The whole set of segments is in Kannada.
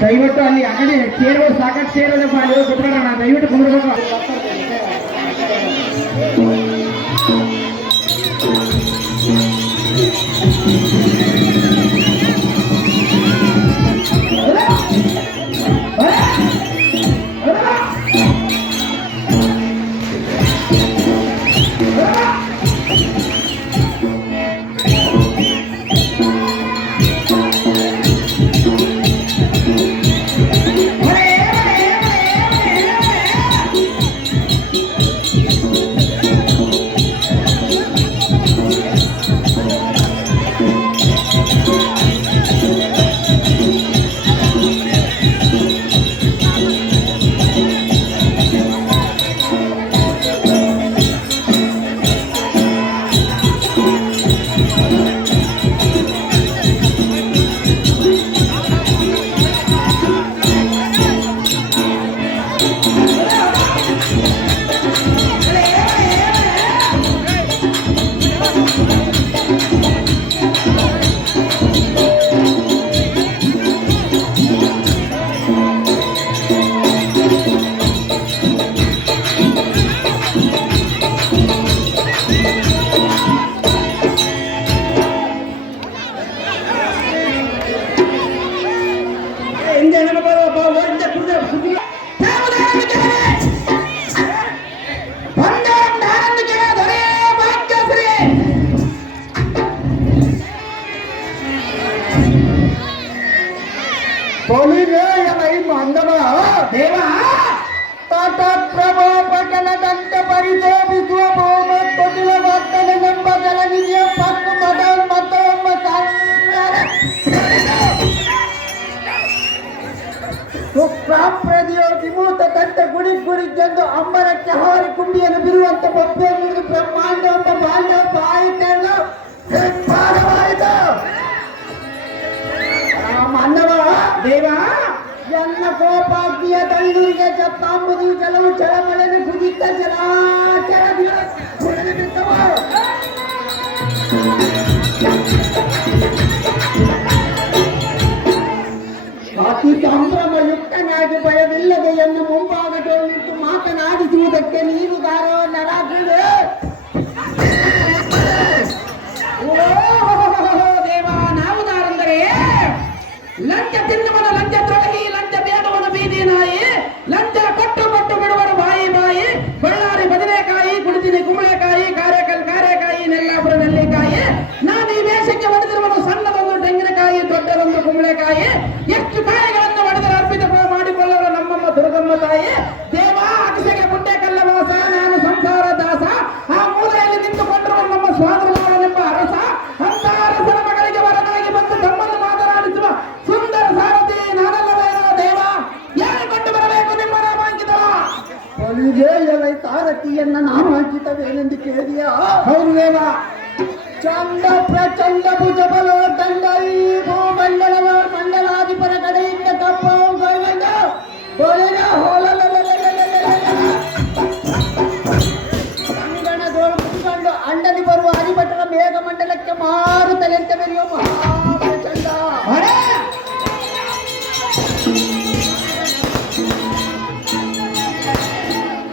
ದಯವಿಟ್ಟು ಅಲ್ಲಿ ಅಂಗಡಿ ಚೇರ್ಗಳು ಸಾಕಷ್ಟು ಸೇರೋದಪ್ಪ ಅಲ್ಲಿ ಕುತ್ಕೊಳ್ಳೋಣ ದಯವಿಟ್ಟು ಕುಂದಿರ್ಬೇಕು. ದೇವ ಪ್ರಭೋಪಕನದಂತೆ ಪರಿಶೋಭಿಸುವ ಬಹುಮತ್ವದ ವರ್ತನೆಂಬ ಜಲನಿಧಿಯ ಪಕ್ಕು ಮತೊಮ್ಮ ಸುಪ್ರಾಪ್ರದಿಯೋ ವಿಮೂತ ತಂತೆ ಗುಡಿಗೆಂದು ಅಂಬರಕ್ಕೆ ಹಾರಿ ಕುಂಬಿಯನ್ನು ಬಿರುವಂತ ಬೊಬ್ಬೆಯನ್ನು ಬ್ರಹ್ಮಾಂಡ ಎಂಬ ಬಾಲ್ಯ ಆಯಿತೆಂದು ನಿರ್ಮಾಣವಾಯಿತು. ಅನ್ನವ ದೇವ ಎಲ್ಲ ಕೋಪಾಗ್ನಿಯ ತಣ್ಣೀರಿಗೆ ಚತ್ತಾಂಬುದು ಕೆಲವು ಚಳಮಳೆಯನ್ನು ಕುದಿತ ಜಲಾಚರ ಬಿತ್ತವ ಅತಿ ಸಂಭ್ರಮಯುಕ್ತನಾಗಿ ಭಯವಿಲ್ಲದೆ ಎನ್ನ ಮುಂಭಾಗದ ನಿಂತು ಮಾತನಾಡಿಸುವುದಕ್ಕೆ ನೀನು ದಾರೋ ನಡಾಗುವುದು. ದೇವ ನಾವು ದಾರಂದರೆ ಲಂಚ ತಿನ್ನುವನ ಲಂಚ ತೊಡಗಿ ಲಂಚ ಬೇಡವನ ಬೀದಿ ನಾಯಿ ಲಂಚ ಕೊಟ್ಟು ಬಿಡುವನು ಬಾಯಿ ಬಳ್ಳಾರಿ ಬದನೆಕಾಯಿ ಕುಡಿತೀನಿ ಕುಂಬಳಕಾಯಿ ಕಾರೆಕಾಯಿ ನೆಲ್ಲಾಪುರ ನೆಲ್ಲಿಕಾಯಿ ನಾನು ಈ ವೇಷಕ್ಕೆ ಹೊಡೆದಿರುವನು ಸಣ್ಣದೊಂದು ತೆಂಗಿನಕಾಯಿ ದೊಡ್ಡದೊಂದು ಕುಂಬಳಕಾಯಿ ಎಷ್ಟು ಕಾಯಿಗಳನ್ನು ಹೊಡೆದರೆ ಅರ್ಪಿತ ಮಾಡಿಕೊಳ್ಳಲು ನಮ್ಮಮ್ಮ ದುರ್ಗಮ್ಮ ತಾಯಿ ದೇವ ಅಕ್ಷಗೆ ಪುಟ್ಟೆ ಕಲ್ಲವಾಸ ನಾನು ಸಂಸಾರ ದಾಸ ಆ ಮೂಲೆಯಲ್ಲಿ ನಿಂತುಕೊಂಡಿರುವ ನಮ್ಮ ಸ್ವಾತಂತ್ರ್ಯನೆಂಬ ಅರಸ ಅಂತ ಅರಸನ ಮಗಳಿಗೆ ವರನಾಗಿ ಬಂದು ತಮ್ಮನ್ನು ಮಾತನಾಡಿಸುವ ಸುಂದರ ಸಾರಥಿ ನಾನಲ್ಲವೇನೋ ದೇವ ಯಾರಿಕೊಂಡು ಬರಬೇಕು ನಿಮ್ಮ ನಾಮಾಂಕಿತ ಸಾರಥಿಯನ್ನ ನಾಮಾಂಕಿತವೇನೆಂದು ಕೇಳಿದೆಯಾ? ಹೌದು ದೇವ. ಚಂದ ಪ್ರಚಂಡ ಭುಜಬಲ ದಂಡ ಈ ಭೂಮಂಡಲವ ಮಂಡಲಾಧಿಪರ ಕಡೆಯಿಂದ ಕಪ್ಪಗೊಂಡ ಅಂಗಣದೊಳಗುಂಡು ಅಂಡದಿ ಬರುವ ಹರಿಭಟರ ಮೇಘ ಮಂಡಲಕ್ಕೆ ಮಾರುತ್ತಲೆಂತ ಬೆರೆಯುವ ಮಹಾಪ್ರಚಂಡ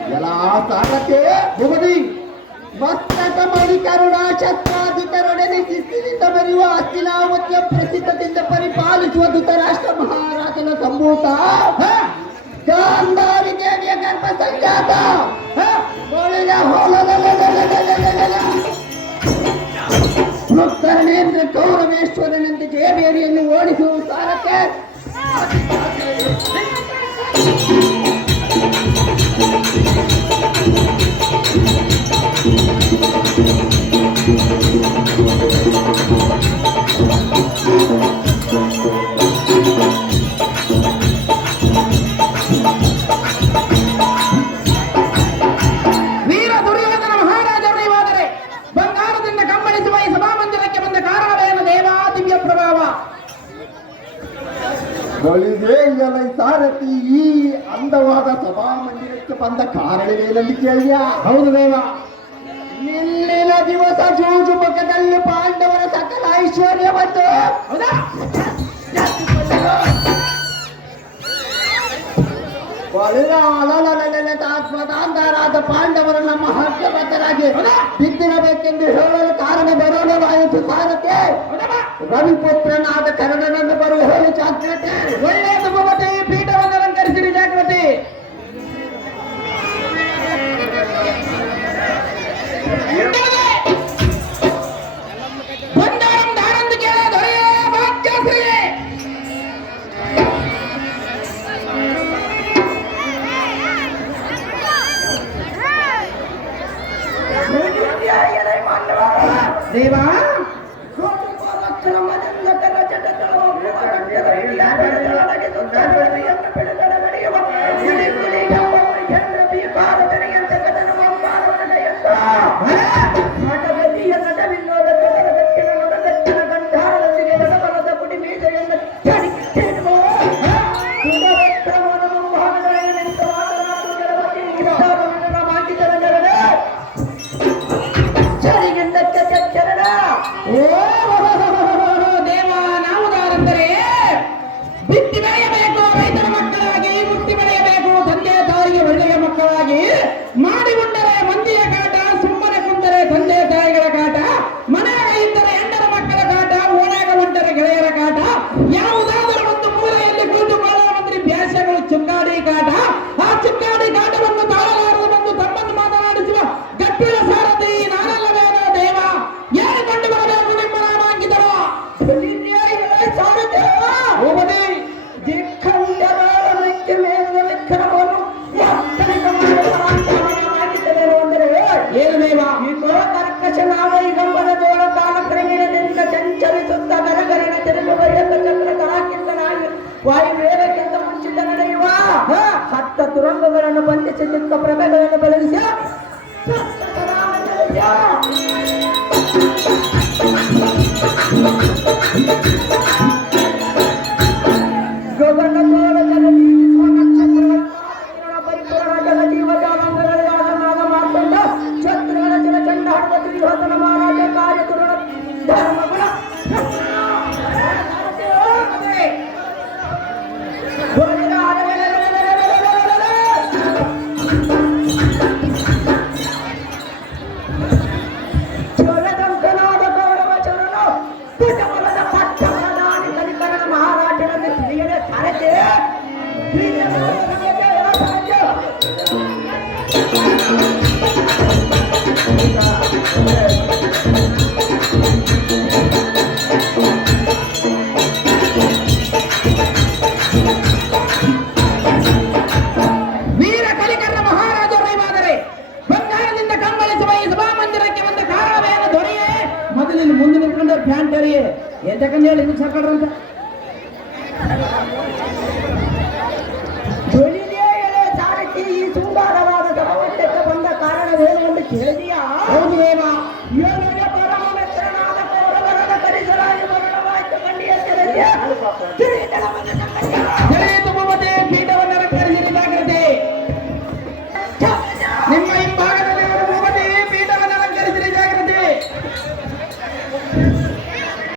ಎಲ್ಲ ಸಾರಥಿ ಭುಗದಿ ಮಸ್ತಕ ಮಣಿ ಕರುಣಾ ಛತ್ರಾಧಿಕರೊಡನೆ ಶಿಸ್ತಿನಿಂದ ಬರೆಯುವ ಹಸ್ತಿನಾವತಿಯ ಪ್ರಸಿದ್ಧದಿಂದ ಪರಿಪಾಲಿಸುವ ಧೃತರಾಷ್ಟ್ರ ಮಹಾರಾಜನ ಸಂಭೂತ ಗಾಂಧಾರಿ ದೇವಿಯ ಗರ್ಭ ಸಂಜಾತ ಮುಕ್ತರನೇಂದ್ರ ಗೌರವೇಶ್ವರನೆಂದು ಜಯಬೇರಿಯನ್ನು ಓಡಿಸುವ ಸಾರಕ್ಕೆ ವೀರ ದುರ್ಯೋಧನ ಮಹಾರಾಜರೇ ಬಂಗಾರದಿಂದ ಕಂಬಳಿಸುವ ಈ ಸಭಾಮಂದಿರಕ್ಕೆ ಬಂದ ಕಾರಣವೇನು ದೇವಾ ದಿವ್ಯ ಪ್ರಭಾವ? ಬಳಿದೇಯಲೈ ಸಾರಥಿ ಈ ಅಂದವಾದ ಸಭಾಮಂದಿರಕ್ಕೆ ಬಂದ ಕಾರಣವೇನೆಂದು ಕೇಳಿಯ? ಹೌದು ದೇವ. ನಿನ್ನಿನ ದಿವಸ ಜೂಜು ಮುಖದಲ್ಲಿ ಪಾಂಡವರ ಸಕಲ ಐಶ್ವರ್ಯ ಮತ್ತು ಆತ್ಮದಾಂಧರಾದ ಪಾಂಡವರು ನಮ್ಮ ಹಸ್ತಬದ್ಧರಾಗಿ ಬಿದ್ದಿರಬೇಕೆಂದು ಹೇಳಲು ಕಾರಣ ಬರೋಣವಾಯಿತು ಸಾರಥಿ. ರವಿಪುತ್ರನಾದ ಕರ್ಣನನ್ನು ಬರುವ ಹೇಳಿ ಜಾಗ್ರತೆ. ಒಳ್ಳೆಯದು ಮಮತೆ, ಈ ಪೀಠವನ್ನು ಅಲಂಕರಿಸಿರಿ ಜಾಗ್ರತೆ. ಬಂದಾರಂ ದಾರಂದು ಕೇಳ ದೊರೆಯ ಭಾಗ್ಯಶ್ರೀಯೇ. ದೇವಾ ಬಿತ್ತಿ ಬೆಳೆಯಬೇಕು ರೈತರ ಮಕ್ಕಳಾಗಿ, ಮುಟ್ಟಿ ಬೆಳೆಯಬೇಕು ತಂದೆ ತಾಯಿಗೆ ಒಳ್ಳೆಯ ಮಕ್ಕಳಾಗಿ. ಮಾಡಿಕೊಂಡರೆ ಮಂದಿಯ ಕಾಟ, ಸುಮ್ಮನೆ ಕುಂತರೆ ತಂದೆ ತಾಯಿಗಳ ಕಾಟ. ಮನೆಯಾಗ ಇದ್ದರೆ ಹೆಣ್ಣರ ಮಕ್ಕಳ ಕಾಟ, ಓಣ್ಯಾಗ ಹೊಂಟರೆ ಗೆಳೆಯರ ಕಾಟ. ಯಾವುದಾದರೂ ಒಂದು ಮೂಲೆಯಲ್ಲಿ ಕುಳಿತುಕೊಳ್ಳುವ ಮಂದಿ ಬ್ಯಾಸಗಳು ಚುಕ್ಕಾಡಿ ಕಾಟ. ಆ ಚುಕ್ಕಾಡಿ ಕಾಟವನ್ನು ತಾಳಲಾರದು ಬಂದು ತಮ್ಮನ್ನು ಮಾತನಾಡಿಸುವ ಗಟ್ಟಿನ ಸಾರಥಿ ನಾನಲ್ಲವೇನೋ ದೇವ. ಏರಿಕೊಂಡು ಬರಬೇಕು ನಿಮ್ಮ ನಾಮಾಂಕಿತರು. ಏನು ದೇವ? ಕರ್ಕಶ ನಾವೈ ಗಂಬದ ಜೋಳ ಕಾಲ ಕ್ರಮೇಣದಿಂದ ಸಂಚರಿಸುತ್ತ ಗರಗರನ ತಿರುಗುವ ಚಕ್ರ ತರಾಕಿಂತನಾಗಿ ವಾಯುವೇಗಕ್ಕಿಂತ ಮುಂಚಿತ ನಡೆಯುವ ಹತ್ತ ತುರಂಗಗಳನ್ನು ಬಂಧಿಸಿ ಚಿಕ್ಕ ಪ್ರಭೆಗಳನ್ನು ಬೆಳೆಸಿ ಗಗನಗೋಳ ಜಗದೀಶ್ವ ನಕ್ಷತ್ರಗಳ ಪರಿಪೂರ್ಣ ಜಗಜೀವ ಜಾಲಂಗಗಳಾದ ಮಾರ್ಕೊಂಡ ಛತ್ರಗಳ ಜನಚಂಡ ಹಡುವ ದುರ್ಯೋಧನ ಮಹಾರಾಜ ಕಾರ್ಯ ತುರುಣ ಧರ್ಮಗುಣ ಚೋಳದಂಕನಾದ ಗೌರವ ಚರಣ ಭುಜಬಲದ ಪಟ್ಟಮದಾನಿ ಕಲಿಕರಣ ಮಹಾರಾಜನಲ್ಲಿ ಪ್ರಿಯನ ಸಾರಥಿ ವೀರ ಕಲಿಕರ್ಣ ಮಹಾರಾಜರೇ ಬಂಗಾರದಿಂದ ಕಂಬಳಿಸುವ ಈ ಸಭಾಮಂದಿರಕ್ಕೆ ಬಂದ ಕಾರಣವೇನು ದೊರೆಯೇ? ಮೊದಲಿನ ಮುಂದೆ ನಿಂತ್ಕೊಂಡ್ರೆ ಫ್ಯಾನ್ ಟರಿಯೇ ಎಂತಕಂದು ಹೇಳಿ ಸರ್ಕಾರಂತ